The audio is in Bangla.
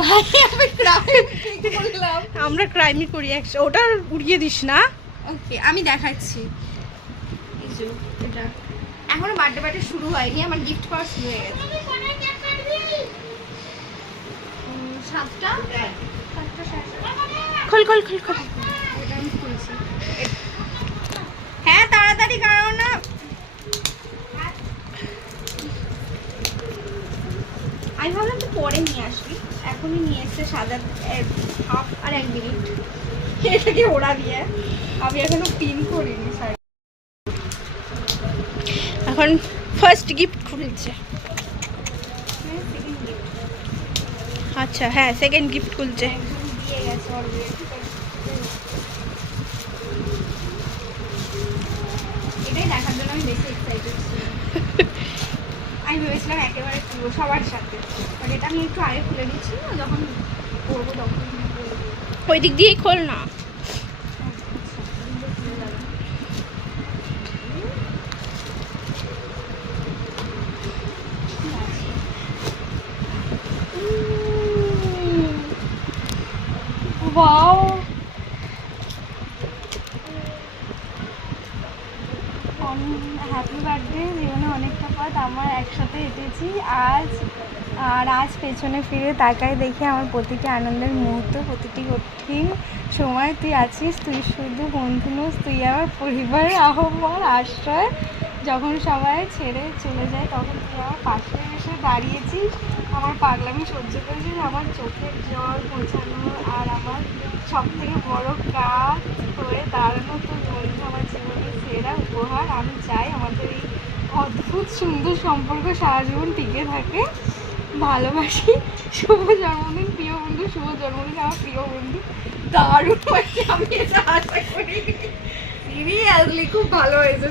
ভাই আমি ক্রাইম বললাম, আমরা ক্রাইমই করি একশো। ওটা উড়িয়ে দিস না। ওকে আমি দেখাচ্ছি। এই যে এটা এখনো বার্থডে শুরু হয়নি, আমার গিফট পাওয়া শুরু হয়ে গেছে। 7টা খোল খোল খোল খোল। এটা আমি খুলছি। হ্যাঁ তাড়াতাড়ি, কারণ না আমি ভাবলাম তো পরে নিয়ে আসবি, এখনই নিয়ে এসে সাজাতে হাফ আর 1 মিনিট। এটাকে ওড়া দিয়ে আমি এখনো পিন করিনি শাড়ি। এখন ফার্স্ট গিফট খুলছে। আচ্ছা হ্যাঁ, সেকেন্ড গিফট খুলছে। একজন দিয়ে গেছে অলরেডি। এটাই দেখার জন্য আমি বেশি এক্সাইটেড ছিলাম। আমি ভেবেছিলাম একেবারে খুলবো সবার সাথে, বাট এটা আমি একটু আগে খুলে নিচ্ছি না, যখন করবো তখন ওই দিক দিয়েই খোল না। Wow, happy birthday. জীবনে অনেকটা পথ আমরা একসাথে হেঁটেছি আজ, আর আজ পেছনে ফিরে তাকাই দেখি আমার প্রতিটি আনন্দের মুহূর্ত, প্রতিটি কঠিন সময় তুই আছিস। তুই শুধু বন্ধু নোস, তুই আমার পরিবারের আহ্বান, আশ্রয়। যখন সবাই ছেড়ে চলে যায় তখন তুই আমার পাশে এসে দাঁড়িয়েছিস, আমার পাগলামি সহ্য করেছিস, আমার চোখের জল মোছানো আর আমার সব থেকে বড় কাজ হয়ে দাঁড়ানো। তো বন্ধু আমার জীবনের সেরা উপহার। আমি চাই আমাদের এই অদ্ভুত সুন্দর সম্পর্ক সারা জীবন টিকে থাকে। ভালোবাসি। শুভ জন্মদিন প্রিয় বন্ধু, শুভ জন্মদিন আমার প্রিয় বন্ধু। দারুণ হয়েছে, আমি এটা আশা করিনি। সিরিয়াসলি খুব ভালো হয়েছে।